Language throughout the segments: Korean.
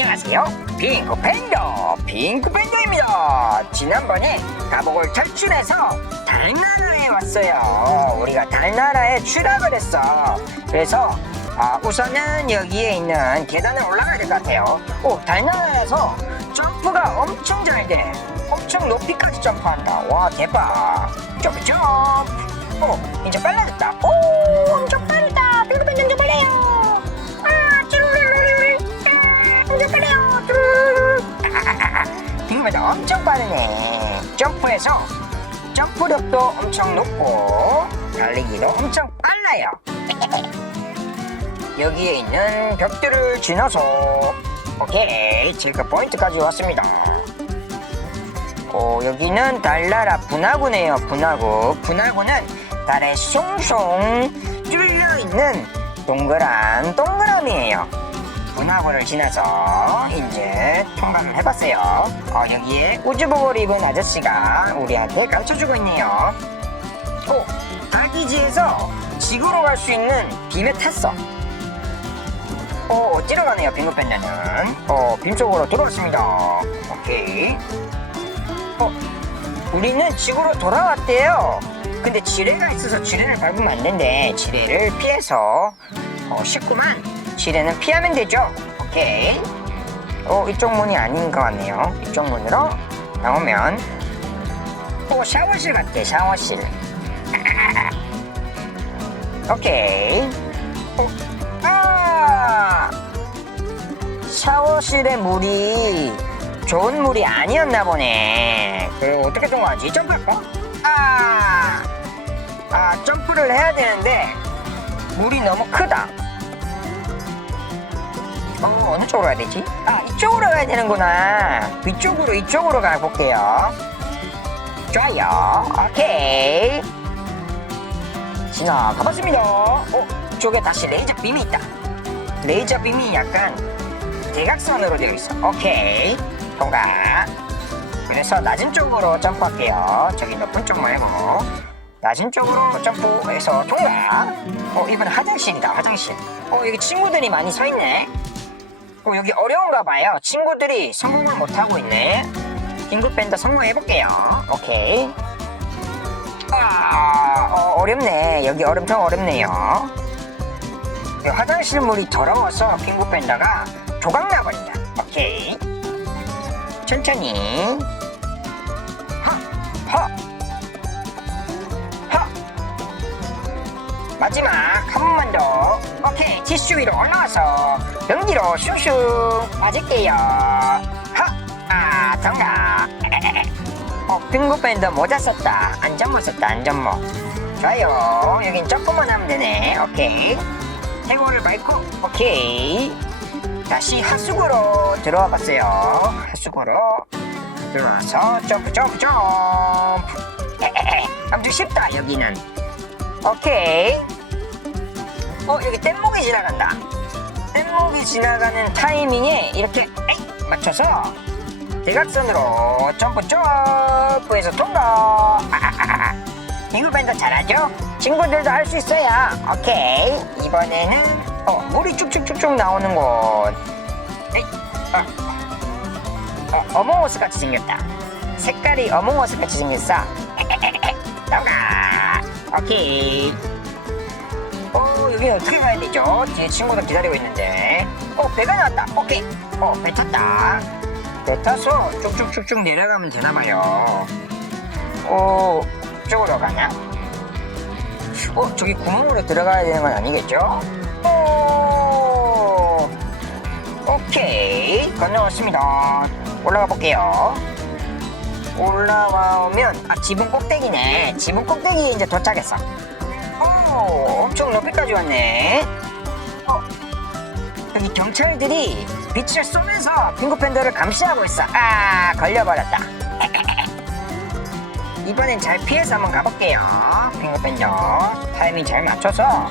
안녕하세요. 핑크팬더 핑크팬더입니다. 지난번에 가복을 탈출해서 달나라에 왔어요. 우리가 달나라에 추락을 했어. 그래서 아, 우선은 여기에 있는 계단을 올라가야 될 것 같아요. 오, 달나라에서 점프가 엄청 잘 돼. 엄청 높이까지 점프한다. 와, 대박. 점프 점프. 오, 이제 빨라졌다. 오, 엄청 빠르 아, 핑크팬더 엄청 빠르네. 점프해서 점프력도 엄청 높고 달리기도 엄청 빨라요. 여기에 있는 벽들을 지나서 오케이 체크 포인트까지 왔습니다. 오, 여기는 달나라 분화구네요. 분화구. 분화구는 달에 숑숑 뚫려 있는 동그란 동그라미예요. 분화구를 지나서 이제 통과를 해봤어요. 어, 여기에 우주복을 입은 아저씨가 우리한테 가르쳐주고 있네요. 오, 달기지에서 지구로 갈 수 있는 빔에 탔어. 어, 어디로 가네요, 빙고팬더는? 어, 빔 쪽으로 들어왔습니다. 오케이. 어, 우리는 지구로 돌아왔대요. 근데 지뢰가 있어서 지뢰를 밟으면 안 된대. 지뢰를 피해서. 어, 쉽구만. 지뢰는 피하면 되죠. 오케이. 어, 이쪽 문이 아닌 것 같네요. 이쪽 문으로 나오면. 어, 샤워실 같대, 샤워실. 오케이. 어, 아! 샤워실의 물이 좋은 물이 아니었나 보네. 그 어떻게 통과하지? 점프할까? 아! 아, 점프를 해야 되는데 물이 너무 크다. 어, 어느 쪽으로 가야 되지? 아, 이쪽으로 가야 되는구나. 위쪽으로, 이쪽으로 가볼게요. 좋아요. 오케이. 지나가 봤습니다. 어, 이쪽에 다시 레이저 빔이 있다. 레이저 빔이 약간 대각선으로 되어 있어. 오케이. 통과. 그래서 낮은 쪽으로 점프할게요. 저기 높은 쪽 말고. 낮은 쪽으로 점프해서 통과. 어, 이번 화장실이다, 화장실. 어, 여기 친구들이 많이 서 있네. 어, 여기 어려운가 봐요. 친구들이 성공을 못하고 있네. 빙글밴드 성공해볼게요. 오케이. 아, 어, 어렵네. 여기 얼음통 어렵네요. 이 화장실 물이 더러워서 핑구팬다가 조각나버린다. 오케이. 천천히. 마지막 한 번만 더. 오케이. 티슈 위로 올라와서 변기로 슝슝 빠질게요. 하, 아, 정답. 어, 핑구밴드 모자 썼다. 안전모 썼다, 안전모. 좋아요. 여긴 점프만 하면 되네. 오케이. 해골을 밟고, 오케이. 다시 하수구로 들어와 봤어요. 하수구로 들어와서 점프, 점프, 점프. 엄청 쉽다, 여기는. 오케이. 어, 여기 뗏목이 지나간다. 뗏목이 지나가는 타이밍에 이렇게 에이, 맞춰서 대각선으로 점프 점프해서 통과. 빙글밴드 잘하죠? 친구들도 할 수 있어요. 오케이. 이번에는 어 물이 쭉쭉쭉쭉 나오는 곳. 어, 어, 어몽어스 같이 생겼다. 색깔이 어몽어스 같이 생겼어 오케이 어 여기 어떻게 가야 되죠? 뒤에 친구들 기다리고 있는데. 어 배가 나왔다. 오케이. 어 배 탔다. 배 타서 쭉쭉쭉쭉 내려가면 되나봐요. 어 이쪽으로 가냐? 어 저기 구멍으로 들어가야 되는 건 아니겠죠? 오 오케이. 건너왔습니다. 올라가 볼게요 올라오면 아 지붕 꼭대기네. 지붕 꼭대기에 이제 도착했어. 오 엄청 높이까지 왔네. 어 여기 경찰들이 빛을 쏘면서 핑크팬더를 감시하고 있어. 아 걸려버렸다. 이번엔 잘 피해서 한번 가볼게요 핑크팬더. 타이밍 잘 맞춰서.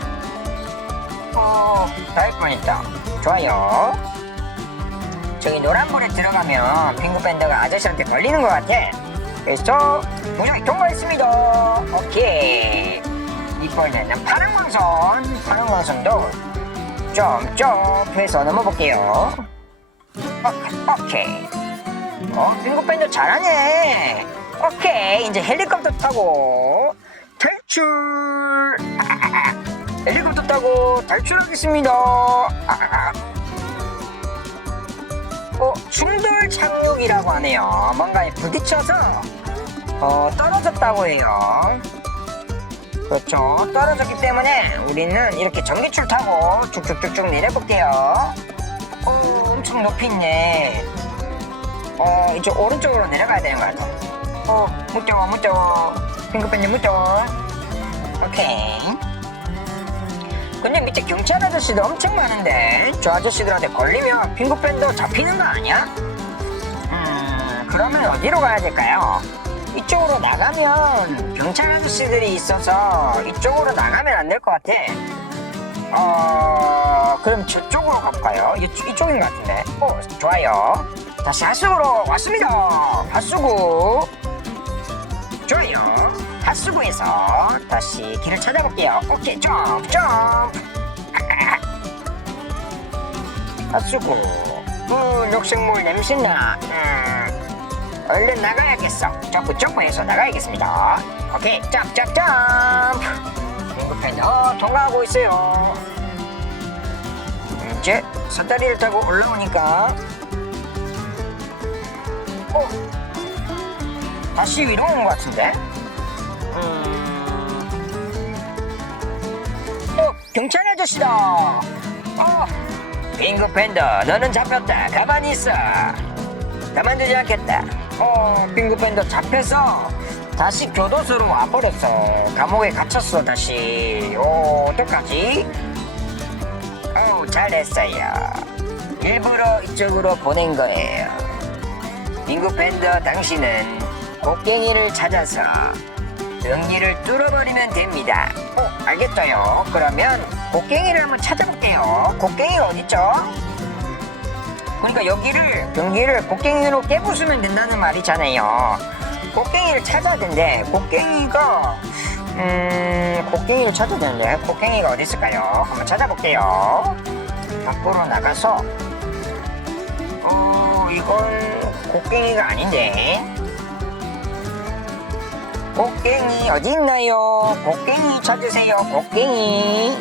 어 닿을 뻔했다. 좋아요 저기 노란불에 들어가면 핑크팬더가 아저씨한테 걸리는 것 같아 그래서 무작위 통과했습니다 오케이 이번에는 파란 광선 파란 광선도 점점해서 넘어볼게요 어, 오케이. 어, 빙고밴드 잘하네. 오케이, 이제 헬리콥터 타고 탈출. 아, 헬리콥터 타고 탈출하겠습니다. 아, 어, 충돌 착륙이라고 하네요. 뭔가에 부딪혀서 어, 떨어졌다고 해요. 그렇죠. 떨어졌기 때문에 우리는 이렇게 전기줄 타고 쭉쭉쭉쭉 내려볼게요. 어, 엄청 높이 있네. 어, 이제 오른쪽으로 내려가야 되는 것 같아. 어, 무서워, 무서워. 핑크pen님 무서워. 오케이. 근데 밑에 경찰 아저씨도 엄청 많은데 저 아저씨들한테 걸리면 핑크pen도 잡히는 거 아니야? 음, 그러면 어디로 가야 될까요? 이쪽으로 나가면 경찰 아저씨들이 있어서 이쪽으로 나가면 안 될 것 같아. 어, 그럼 저쪽으로 가볼까요? 이쪽, 이쪽인 것 같은데. 어, 좋아요. 다시 하수구로 왔습니다. 하수구. 좋아요. 하수구에서 다시 길을 찾아볼게요. 오케이, 점프, 점프. 하수구. 음, 녹색물 냄새나. 음, 얼른 나가야겠어. 점프, 점프해서 나가야겠습니다. 오케이, 점프, 점프, 점프. 빙고팬, 어, 통과하고 있어요. 이제 사다리를 타고 올라오니까 어? 다시 위로 온 것 같은데? 음... 어? 경찰 아저씨다! 어! 빙고 팬더 너는 잡혔다 가만히 있어 가만두지 않겠다 어 빙고 팬더 잡혀서 다시 교도소로 와버렸어 감옥에 갇혔어 다시 오 어떡하지? 어 잘했어요 일부러 이쪽으로 보낸 거예요 빙고 팬더 당신은 곡괭이를 찾아서 등기를 뚫어버리면 됩니다. 어, 알겠어요. 그러면 곡괭이를 한번 찾아볼게요. 곡괭이가 어딨죠? 그러니까 여기를 변기를 곡괭이로 깨부수면 된다는 말이잖아요. 곡괭이를 찾아야 된대. 곡괭이가 음 곡괭이를 찾아야 되는데 곡괭이가 어디 있을까요? 한번 찾아볼게요. 밖으로 나가서 어 이건 곡괭이가 아닌데. 곡괭이 어디 있나요? 곡괭이 찾으세요. 곡괭이.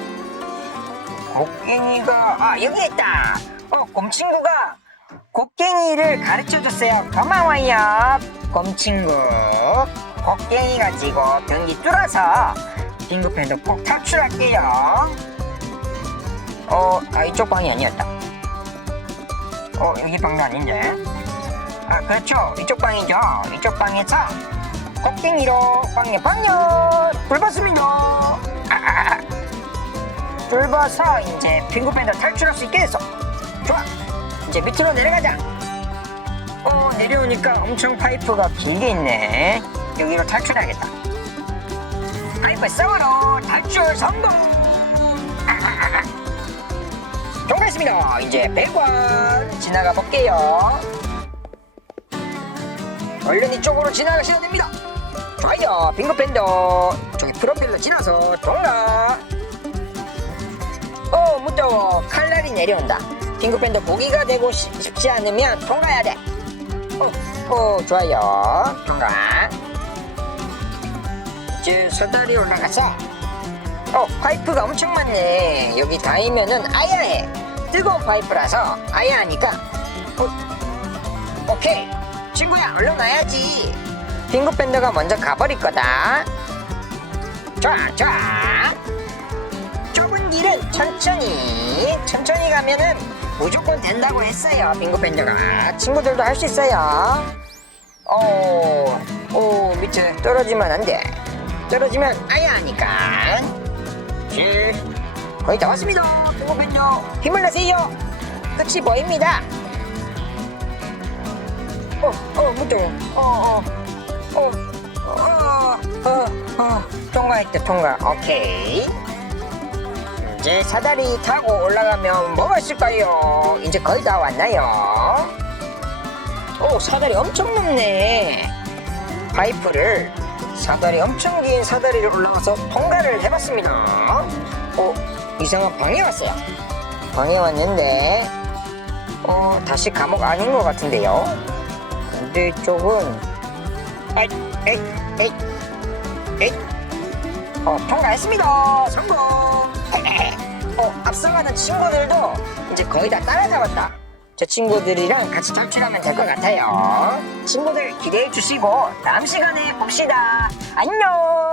곡괭이가 아 여기 있다. 어 곰친구가 곡괭이를 가르쳐 줬어요. 고마워요. 곰친구. 곡괭이 가지고 변기 뚫어서 빙고팬도 꼭 탈출할게요. 어, 아 이쪽 방이 아니었다. 어 여기 방도 아닌데. 아 그렇죠. 이쪽 방이죠. 이쪽 방에서 뚫었습니다. 아, 아, 아. 뚫어서 이제 빙고팬더 탈출할 수 있게 됐어. 좋아. 이제 밑으로 내려가자. 어 내려오니까 엄청 파이프가 길게 있네. 여기로 탈출해야겠다. 파이프 쌍으로 탈출 성공. 통과했습니다. 이제 100원 지나가 볼게요. 얼른 이쪽으로 지나가셔야 됩니다. 좋아요, 빙고팬더. 저기 프로펠러 지나서 통과. 어, 무더워. 칼날이 내려온다. 빙고팬더 고기가 되고 싶- 싶지 않으면 통과해야 돼. 어, 어, 좋아요. 통과. 이제 사다리 올라가서 어, 파이프가 엄청 많네. 여기 닿으면은 아야해. 뜨거운 파이프라서 아야하니까. 어, 오케이. 친구야, 얼른 와야지. 빙고밴드가 먼저 가버릴 거다. 좋아. 좁은 길은 천천히, 천천히 가면은 무조건 된다고 했어요. 빙고 밴드가. 친구들도 할 수 있어요. 오, 오, 밑에 떨어지면 안 돼. 떨어지면 아야 하니까. 실. 거의 다 왔습니다. 빙고 밴드. 힘을 내세요. 끝이 보입니다. 어, 어, 무더워. 어, 어, 어, 어, 어, 어, 통과했다, 통과. 오케이. 이제 사다리 타고 올라가면 뭐가 있을까요? 이제 거의 다 왔나요? 오, 사다리 엄청 높네. 파이프를 사다리 엄청 긴 사다리를 올라가서 통과를 해봤습니다. 어, 이상한 방에 왔어요. 방에 왔는데, 어, 다시 감옥 아닌 것 같은데요. 반대쪽은, 에이, 에이, 에이. 어, 통과했습니다. 성공. 어, 앞서가는 친구들도 이제 거의 다 따라잡았다. 저 친구들이랑 같이 탈출하면 될 것 같아요. 친구들 기대해 주시고 다음 시간에 봅시다. 안녕.